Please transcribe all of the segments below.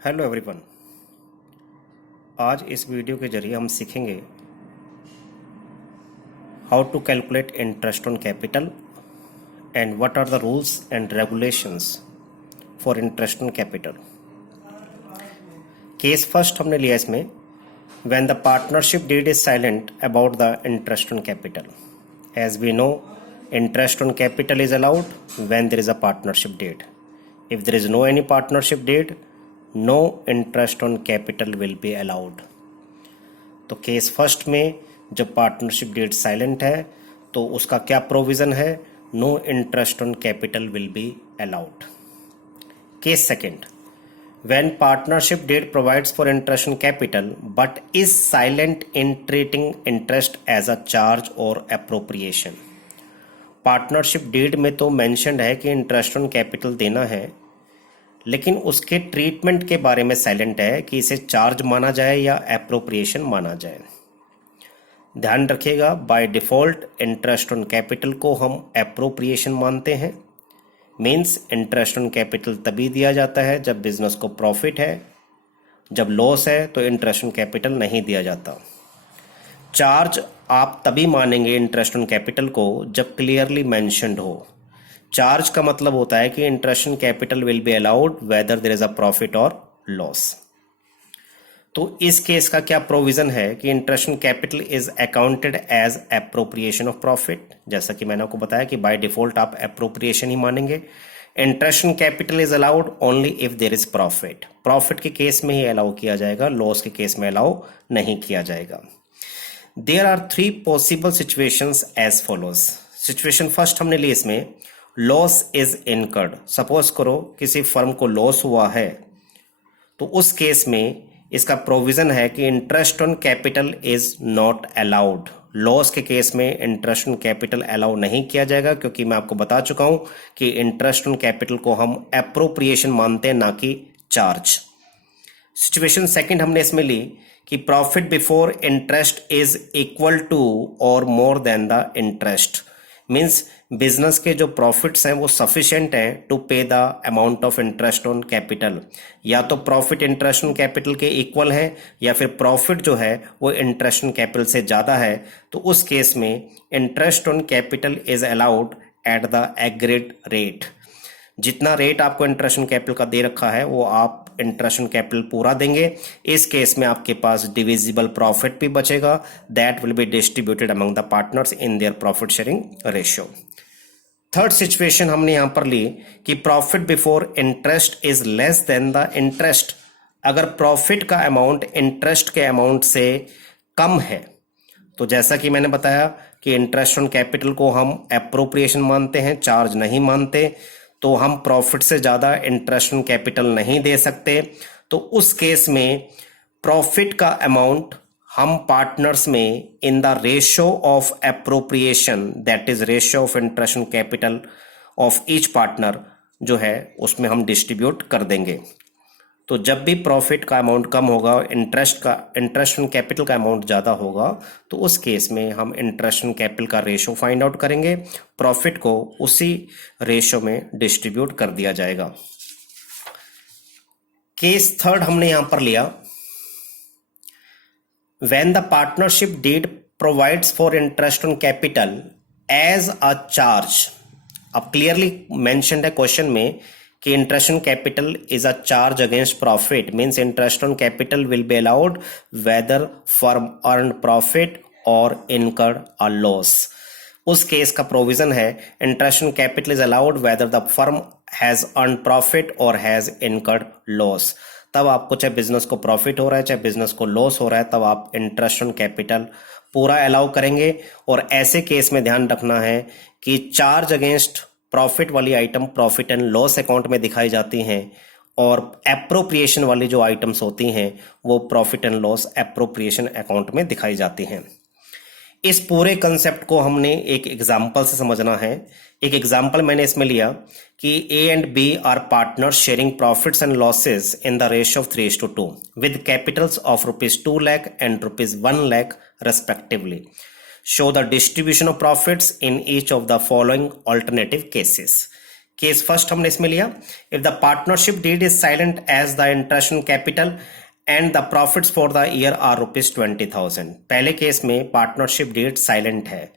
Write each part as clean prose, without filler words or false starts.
Hello everyone. आज इस video के जरिए हम सीखेंगे how to calculate interest on capital and what are the rules and regulations for interest on capital. Case first हमने लिया इसमें, when the partnership deed is silent about the interest on capital. As we know, interest on capital is allowed when there is a partnership deed. If there is no any partnership deed, no interest on capital will be allowed. तो case first में जब partnership deed silent है तो उसका क्या provision है? No interest on capital will be allowed. Case second, when partnership deed provides for interest on capital but is silent in treating interest as a charge or appropriation. Partnership deed में तो mentioned है कि interest on capital देना है, लेकिन उसके treatment के बारे में साइलेंट है कि इसे चार्ज माना जाए या एप्रोप्रिएशन माना जाए. ध्यान रखिएगा, by default interest on capital को हम एप्रोप्रिएशन मानते हैं. मीन्स इंटरेस्ट ऑन कैपिटल तभी दिया जाता है जब बिजनेस को प्रॉफिट है, जब लॉस है तो इंटरेस्ट ऑन कैपिटल नहीं दिया जाता. चार्ज आप तभी मानेंगे इंटरेस्ट ऑन कैपिटल को जब क्लियरली मेंशन्ड हो. चार्ज का मतलब होता है कि interest on capital will be allowed whether there is a profit और लॉस. तो इस केस का क्या प्रोविजन है कि interest on capital is accounted as appropriation of profit. जैसा कि मैंने आपको बताया कि बाय डिफॉल्ट आप एप्रोप्रिएशन ही मानेंगे. Interest on capital is allowed only if there is profit. Profit के केस में ही अलाउ किया जाएगा, लॉस के केस में अलाउ नहीं किया जाएगा. There are three possible situations as follows. Situation first हमने ली इसमें, loss is incurred. Suppose करो किसी फर्म को लॉस हुआ है तो उस केस में इसका प्रोविजन है कि interest on capital is not allowed. Loss के केस में इंटरेस्ट ऑन कैपिटल अलाउ नहीं किया जाएगा, क्योंकि मैं आपको बता चुका हूं कि इंटरेस्ट ऑन कैपिटल को हम एप्रोप्रिएशन मानते हैं, ना कि चार्ज. सिचुएशन सेकंड हमने इसमें ली कि profit before interest is equal to और more than the interest. Means business के जो प्रॉफिट्स हैं वो सफिशिएंट हैं to pay the amount of interest on capital. या तो प्रॉफिट इंटरेस्ट ऑन कैपिटल के इक्वल है, या फिर प्रॉफिट जो है वो इंटरेस्ट ऑन कैपिटल से ज़्यादा है. तो उस केस में interest on capital is allowed at the agreed rate. जितना रेट आपको इंटरेस्ट ऑन कैपिटल का दे रखा है वो आप इंटरेस्ट ऑन कैपिटल पूरा देंगे. इस केस में आपके पास डिविजिबल प्रॉफिट भी बचेगा, that will be distributed among the partners in their profit sharing ratio. Third situation हमने यहां पर ली कि profit before interest is less than the interest. अगर प्रॉफिट का अमाउंट इंटरेस्ट के अमाउंट से कम है, तो जैसा कि मैंने बताया कि इंटरेस्ट ऑन कैपिटल को हम एप्रोप्रिएशन मानते हैं, चार्ज नहीं मानते, तो हम प्रॉफिट से ज़्यादा इंटरेस्ट ऑन कैपिटल नहीं दे सकते. तो उस केस में प्रॉफिट का अमाउंट हम पार्टनर्स में इन the ratio of appropriation, that is ratio of interest on capital of each partner जो है उसमें हम डिस्ट्रीब्यूट कर देंगे. तो जब भी प्रॉफिट का अमाउंट कम होगा, इंटरेस्ट ऑन कैपिटल का अमाउंट ज़्यादा होगा, तो उस केस में हम इंटरेस्ट ऑन कैपिटल का रेशो फाइंड आउट करेंगे, प्रॉफिट को उसी रेशो में डिस्ट्रीब्यूट कर दिया जाएगा. केस थर्ड हमने यहां पर लिया, when the partnership deed provides for interest on capital as a charge. अब क्लियरली मेंशन्ड है क्वेश्चन में कि interest on capital is a charge against profit. Means interest on capital will be allowed whether firm earn profit और incurred a loss. उस case का provision है interest on capital is allowed whether the firm has earn profit और has incurred loss. तब आपको चाहे business को profit हो रहा है चाहे बिजनेस को लॉस हो रहा है, तब आप इंटरेस्ट ऑन कैपिटल पूरा अलाउ करेंगे. और ऐसे केस में ध्यान रखना है कि चार्ज अगेंस्ट प्रॉफिट वाली item profit and loss account में दिखाई जाती हैं, और एप्रोप्रिएशन वाली जो आइटम्स होती हैं वो profit and loss appropriation account में दिखाई जाती हैं. इस पूरे कंसेप्ट को हमने एक एग्जाम्पल से समझना है. एक एग्जाम्पल मैंने इसमें लिया कि A and B are partners sharing profits and losses in the ratio of 3:2 with capitals of ₹2 lakh and ₹1 lakh respectively. Show the distribution of profits in each of the following alternative cases. Case first हमने इसमें लिया, if the partnership deed is silent as the interest on capital and the profits for the year are ₹20,000। पहले case में partnership deed silent है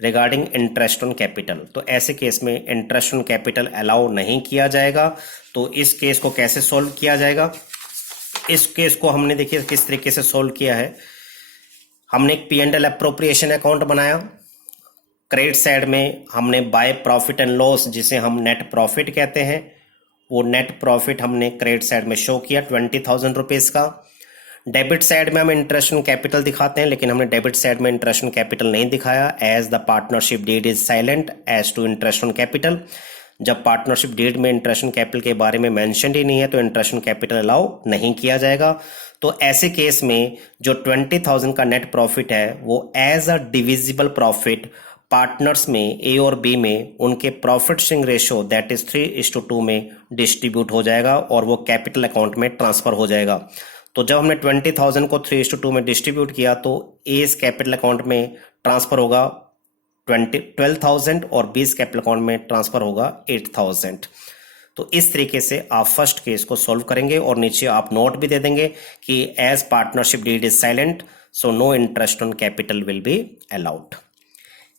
regarding interest on capital, तो ऐसे case में interest on capital allow नहीं किया जाएगा। तो इस केस को कैसे सॉल्व किया जाएगा, इस केस को हमने देखिए किस तरीके से सॉल्व किया है। हमने एक P&L अप्रोप्रिएशन अकाउंट बनाया, क्रेडिट साइड में हमने बाय प्रॉफिट एंड लॉस, जिसे हम नेट प्रॉफिट कहते हैं, वो नेट प्रॉफिट हमने क्रेडिट साइड में शो किया ₹20,000 का। डेबिट साइड में हम इंटरेस्ट ऑन कैपिटल दिखाते हैं, लेकिन हमने डेबिट साइड में इंटरेस्ट ऑन कैपिटल नहीं दिखाया, as the partnership deed is silent as to interest on capital. जब पार्टनरशिप डीड में इंटरेस्ट ऑन कैपिटल के बारे में मेंशन ही नहीं है तो इंटरेस्ट ऑन कैपिटल अलाउ नहीं किया जाएगा। तो ऐसे केस में जो 20,000 का नेट प्रॉफिट है वो as a divisible profit partners में ए और बी में उनके profit sharing ratio that is 3:2 में डिस्ट्रीब्यूट हो जाएगा और वो कैपिटल अकाउंट में ट्रांसफर हो जाएगा। तो जब हमने 20,000 को 3:2 में डिस्ट्रीब्यूट किया तो ए कैपिटल अकाउंट में ट्रांसफर होगा 12,000 और बी कैपिटल अकाउंट में ट्रांसफर होगा 8,000। तो इस तरीके से आप फर्स्ट केस को सॉल्व करेंगे और नीचे आप नोट भी दे देंगे कि as partnership deed is silent so no interest on capital will be allowed.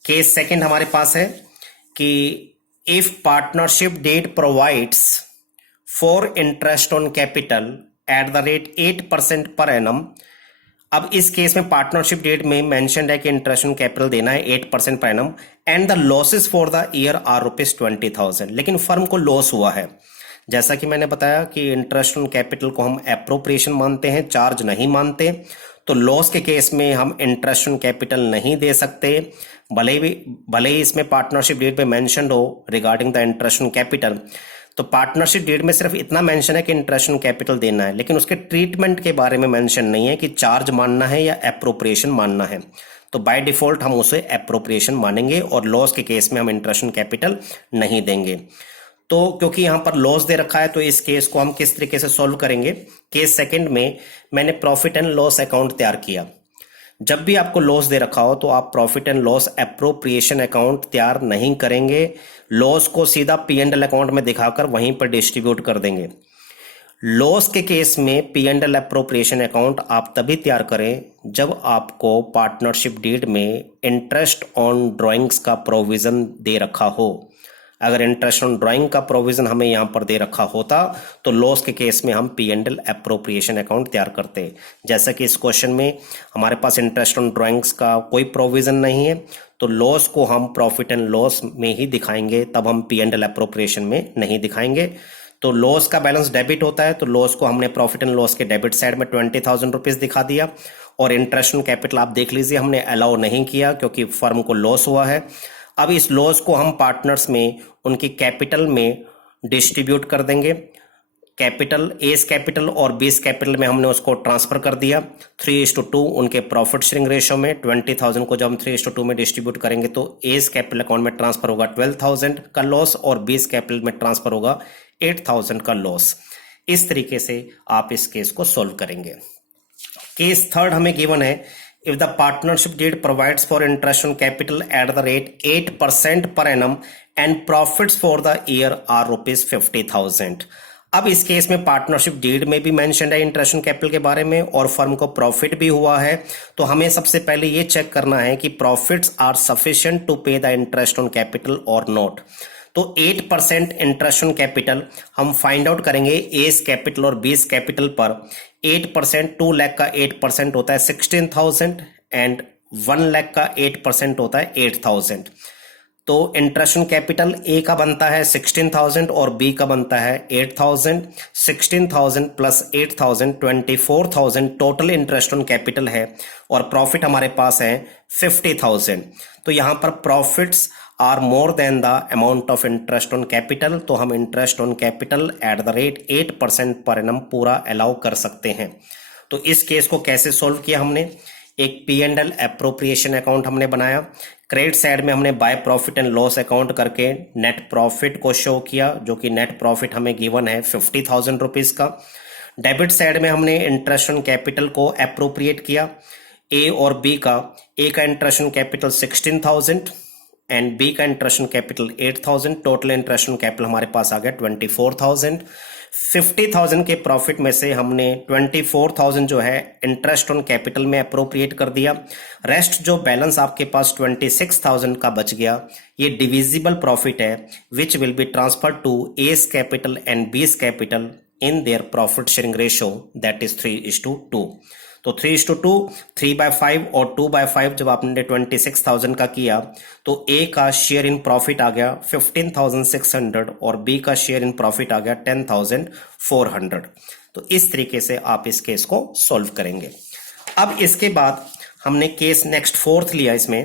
Case second हमारे पास है कि if partnership deed provides for interest on capital at the rate 8% per annum. अब इस केस में पार्टनरशिप डेट में mention है कि इंटरेस्ट ऑन कैपिटल देना है 8% per annum and the losses for the year are ₹20,000, लेकिन फर्म को लॉस हुआ है। जैसा कि मैंने बताया कि इंटरेस्ट ऑन कैपिटल को हम एप्रोप्रिएशन मानते हैं, चार्ज नहीं मानते। तो लॉस के केस में हम इंटरेस्ट ऑन कैपिटल नहीं दे सकते, भले ही इसमें पार्टनरशिप डेट पे मेंशन हो regarding the interest on capital. तो पार्टनरशिप डेट में सिर्फ इतना मेंशन है कि इंटरेस्ट ऑन कैपिटल देना है, लेकिन उसके ट्रीटमेंट के बारे में मेंशन नहीं है कि चार्ज मानना है या एप्रोप्रिएशन मानना है। तो बाय डिफॉल्ट हम उसे एप्रोप्रिएशन मानेंगे और लॉस के केस में हम इंटरेस्ट ऑन कैपिटल नहीं देंगे। तो क्योंकि यहां पर लॉस दे रखा है तो इस केस को हम किस तरीके से सॉल्व करेंगे। केस सेकंड में मैंने प्रॉफिट एंड लॉस अकाउंट तैयार किया। जब भी आपको लॉस दे रखा हो तो आप profit and loss appropriation account तैयार नहीं करेंगे, लॉस को सीधा P&L अकाउंट में दिखाकर वहीं पर डिस्ट्रीब्यूट कर देंगे। लॉस के केस में P&L एप्रोप्रिएशन अकाउंट आप तभी तैयार करें जब आपको पार्टनरशिप डीड में इंटरेस्ट ऑन ड्राइंग्स का प्रोविजन दे रखा हो। अगर इंटरेस्ट ऑन ड्राइंग का प्रोविजन हमें यहां पर दे रखा होता तो लॉस के केस में हम P&L एप्रोप्रिएशन अकाउंट तैयार करते। जैसा कि इस क्वेश्चन में हमारे पास इंटरेस्ट ऑन ड्राइंग्स का कोई प्रोविजन नहीं है तो लॉस को हम प्रॉफिट एंड लॉस में ही दिखाएंगे, तब हम P&L एप्रोप्रिएशन में नहीं दिखाएंगे। तो लॉस का बैलेंस डेबिट होता है तो लॉस को हमने प्रॉफिट एंड लॉस के डेबिट साइड में ₹20,000 दिखा दिया और इंटरेस्ट ऑन कैपिटल आप देख लीजिए हमने अलाउ नहीं किया क्योंकि फर्म को लॉस हुआ है। अब इस लॉस को हम पार्टनर्स में उनकी कैपिटल में डिस्ट्रीब्यूट कर देंगे। कैपिटल एस कैपिटल और बीस कैपिटल में हमने उसको ट्रांसफर कर दिया 3:2 उनके प्रॉफिट शेयरिंग रेशियो में। 20,000 को जब हम 3:2 में डिस्ट्रीब्यूट करेंगे तो एस कैपिटल अकाउंट में ट्रांसफर होगा 12,000 का लॉस और बीस कैपिटल में ट्रांसफर होगा 8,000 का लॉस। इस तरीके से आप इस केस को सोल्व करेंगे। केस थर्ड हमें गिवन है, if the partnership deed provides for interest on capital at the rate 8% per annum and profits for the year are ₹50,000। अब इस केस में पार्टनरशिप डीड में भी मेंशन है इंटरेस्ट ऑन कैपिटल के बारे में और फर्म को प्रॉफिट भी हुआ है। तो हमें सबसे पहले ये चेक करना है कि profits are sufficient to pay the interest on capital और नॉट। तो 8% इंटरेस्ट ऑन कैपिटल हम फाइंड आउट करेंगे एस कैपिटल और बीस कैपिटल पर। 8% 2 लाख का 8% होता है 16,000 एंड 1 लाख का 8% होता है 8,000। तो इंटरेस्ट ऑन कैपिटल ए का बनता है 16,000 और बी का बनता है 8,000। 16,000 plus 8,000 24,000 total interest on capital है और प्रॉफिट हमारे पास है 50,000। तो यहां पर profits are more than the amount of interest on capital, तो हम interest on capital at the rate 8% per annum पूरा अलाउ कर सकते हैं। तो इस केस को कैसे सोल्व किया हमने, एक P&L एप्रोप्रिएशन अकाउंट हमने बनाया। क्रेडिट साइड में हमने by profit and loss account करके नेट प्रॉफिट को शो किया, जो कि नेट प्रॉफिट हमें गिवन है 50,000 रुपीज का। डेबिट साइड में हमने इंटरेस्ट ऑन कैपिटल को एप्रोप्रिएट किया। ए और बी का, ए का interest on capital 16,000 and B का interest on capital 8,000, total interest on capital हमारे पास आ गया 24,000। 50,000 के प्रॉफिट में से हमने 24,000 जो है इंटरेस्ट ऑन कैपिटल में अप्रोप्रिएट कर दिया। रेस्ट जो बैलेंस आपके पास 26,000 का बच गया, ये डिविजिबल प्रॉफिट है which will be transfer to A's capital and B's capital in their profit sharing ratio, that is 3:2। तो 3:2, 3/5 और 2/5 जब आपने 26,000 का किया तो ए का शेयर इन प्रॉफिट आ गया 15,600 और बी का शेयर इन प्रॉफिट आ गया 10,400। तो इस तरीके से आप इस केस को सॉल्व करेंगे। अब इसके बाद हमने केस नेक्स्ट फोर्थ लिया इसमें,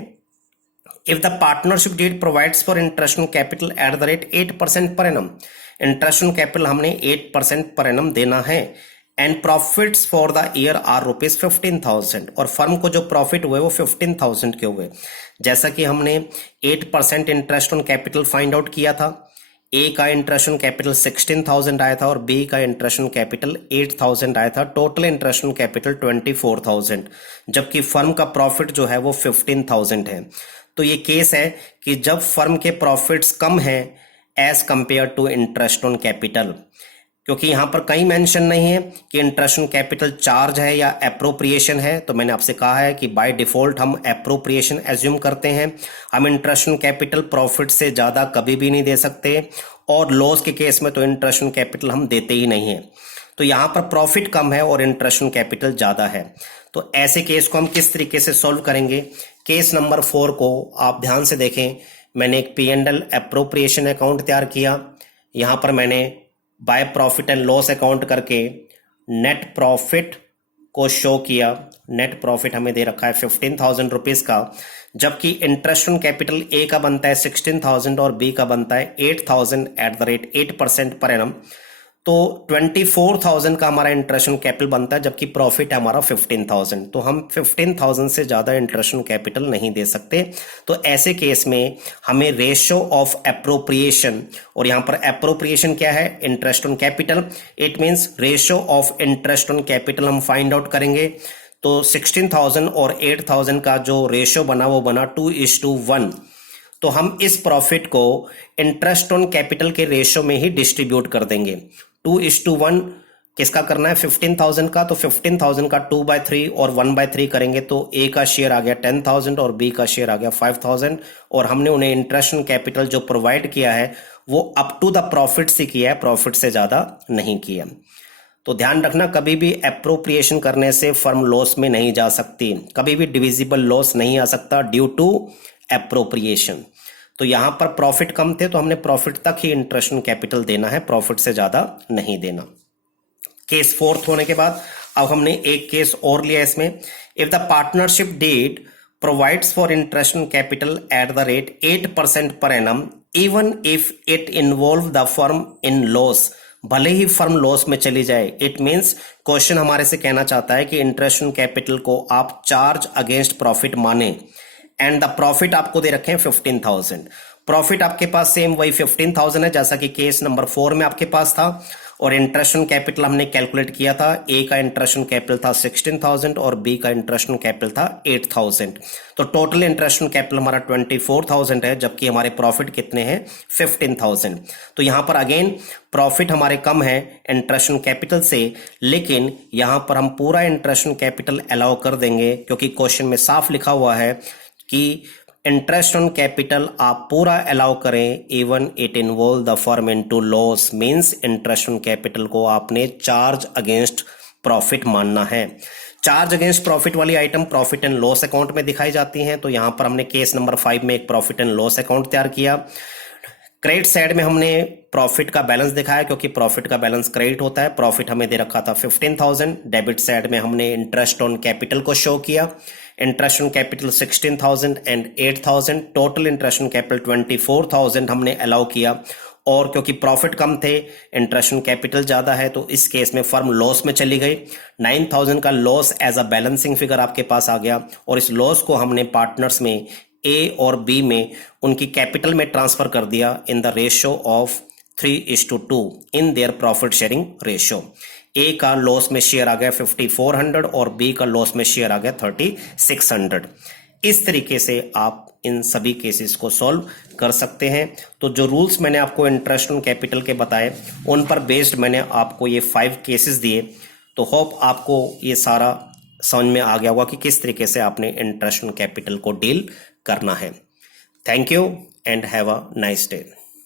if the partnership deed provides for interest on capital at the rate 8% per annum, interest on capital हमने 8% पर एनम देना है and profits for the year are ₹15,000 और फर्म को जो प्रॉफिट हुए वो 15,000 के हुए। जैसा कि हमने 8% interest on capital find out किया था, ए का इंटरेस्ट ऑन कैपिटल 16,000 आया था और बी का इंटरेस्ट ऑन कैपिटल 8,000 आया था, टोटल इंटरेस्ट ऑन कैपिटल 24,000, जबकि फर्म का प्रॉफिट जो है वो 15,000 है। तो ये केस है कि जब फर्म के प्रॉफिट्स कम है as compare to interest on capital, क्योंकि यहां पर कहीं मेंशन नहीं है कि इंटरेस्ट ऑन कैपिटल चार्ज है या एप्रोप्रिएशन है। तो मैंने आपसे कहा है कि बाय डिफॉल्ट हम एप्रोप्रिएशन एज्यूम करते हैं। हम इंटरेस्ट ऑन कैपिटल प्रॉफिट से ज्यादा कभी भी नहीं दे सकते और लॉस के केस में तो इंटरेस्ट ऑन कैपिटल हम देते ही नहीं है। तो यहां पर प्रॉफिट कम है और इंटरेस्ट ऑन कैपिटल ज्यादा है। तो ऐसे केस को हम किस तरीके से सॉल्व करेंगे? केस नंबर 4 को आप ध्यान से देखें। मैंने एक P&L एप्रोप्रिएशन अकाउंट तैयार किया। यहां पर मैंने by profit and loss account करके नेट प्रॉफिट को शो किया। नेट प्रॉफिट हमें दे रखा है 15,000 रुपीज का, जबकि इंटरेस्ट ऑन कैपिटल ए का बनता है 16,000 और बी का बनता है 8,000 eight the rate 8% per annum. तो 24,000 का हमारा इंटरेस्ट ऑन कैपिटल बनता है, जबकि प्रॉफिट है हमारा 15,000। तो हम 15,000 से ज्यादा इंटरेस्ट ऑन कैपिटल नहीं दे सकते। तो ऐसे केस में हमें रेशियो ऑफ एप्रोप्रिएशन, और यहां पर एप्रोप्रिएशन क्या है? Interest on capital. It means ratio of interest on capital हम फाइंड आउट करेंगे। तो 16,000 और 8,000 का जो रेशियो बना वो बना 2:1। तो हम इस प्रॉफिट को इंटरेस्ट ऑन कैपिटल के रेशियो में ही डिस्ट्रीब्यूट कर देंगे। 2:1 किसका करना है? 15,000 का। तो 15,000 का 2/3 और 1/3 करेंगे तो ए का शेयर आ गया 10,000 और बी का शेयर आ गया 5,000। और हमने उन्हें इंटरेस्ट ऑन कैपिटल जो प्रोवाइड किया है वो अप टू द प्रॉफिट से किया है, प्रॉफिट से ज्यादा नहीं किया। तो ध्यान रखना, कभी भी एप्रोप्रिएशन करने से फर्म लॉस में नहीं जा सकती, कभी भी डिविजिबल लॉस नहीं आ सकता ड्यू टू एप्रोप्रिएशन। तो यहां पर प्रॉफिट कम थे तो हमने प्रॉफिट तक ही इंटरेस्ट ऑन कैपिटल देना है, प्रॉफिट से ज्यादा नहीं देना। केस 4 होने के बाद अब हमने एक केस और लिया इसमें। If the partnership deed provides for interest on capital at the rate 8% per annum even if it involve the firm in loss, भले ही फर्म लॉस में चली जाए। इट मींस क्वेश्चन हमारे से कहना चाहता है कि इंटरेस्ट ऑन कैपिटल को आप चार्ज अगेंस्ट प्रॉफिट माने एंड द प्रॉफिट आपको दे रखे हैं 15,000। प्रॉफिट आपके पास सेम वही 15,000 है जैसा कि केस नंबर 4 में आपके पास था, और इंटरेस्ट ऑन कैपिटल हमने कैलकुलेट किया था। ए का इंटरेस्ट ऑन कैपिटल था 16,000 और बी का इंटरेस्ट ऑन कैपिटल था 8,000। तो टोटल इंटरेस्ट ऑन कैपिटल हमारा 24,000 है, जबकि हमारे प्रॉफिट कितने हैं? 15,000। तो यहां पर अगेन प्रॉफिट हमारे कम है इंटरेस्ट ऑन कैपिटल से, लेकिन यहां पर हम पूरा इंटरेस्ट ऑन कैपिटल अलाउ कर देंगे क्योंकि क्वेश्चन में साफ लिखा हुआ है कि इंटरेस्ट ऑन कैपिटल आप पूरा अलाउ करें even it involve the firm into loss, means interest on capital को आपने चार्ज अगेंस्ट प्रॉफिट मानना है। चार्ज अगेंस्ट प्रॉफिट वाली item profit and loss account में दिखाई जाती हैं। तो यहां पर हमने केस नंबर 5 में एक प्रॉफिट एंड लॉस अकाउंट तैयार किया। क्रेडिट साइड में हमने प्रॉफिट का बैलेंस दिखाया क्योंकि प्रॉफिट का बैलेंस क्रेडिट होता है। प्रॉफिट हमें दे रखा था 15,000। डेबिट साइड में हमने इंटरेस्ट ऑन कैपिटल को शो किया। Interest on capital 16,000 and 8,000, total interest on capital 24,000 हमने अलाउ किया। और क्योंकि प्रॉफिट कम थे, इंटरेस्ट ऑन कैपिटल ज्यादा है, तो इस केस में फर्म लॉस में चली गई। 9,000 का loss as a balancing figure आपके पास आ गया और इस लॉस को हमने पार्टनर्स में ए और बी में उनकी कैपिटल में ट्रांसफर कर दिया in the ratio of 3:2 in their profit sharing ratio. A का लॉस में शेयर आ गया 5,400 और बी का लॉस में शेयर आ गया 3,600। इस तरीके से आप इन सभी केसेस को सॉल्व कर सकते हैं। तो जो रूल्स मैंने आपको इंटरेस्ट ऑन कैपिटल के बताए, उन पर बेस्ड मैंने आपको ये 5 केसेस दिए। तो होप आपको ये सारा समझ में आ गया होगा कि किस तरीके से आपने इंटरेस्ट ऑन कैपिटल को डील करना है। Thank you and have a nice day.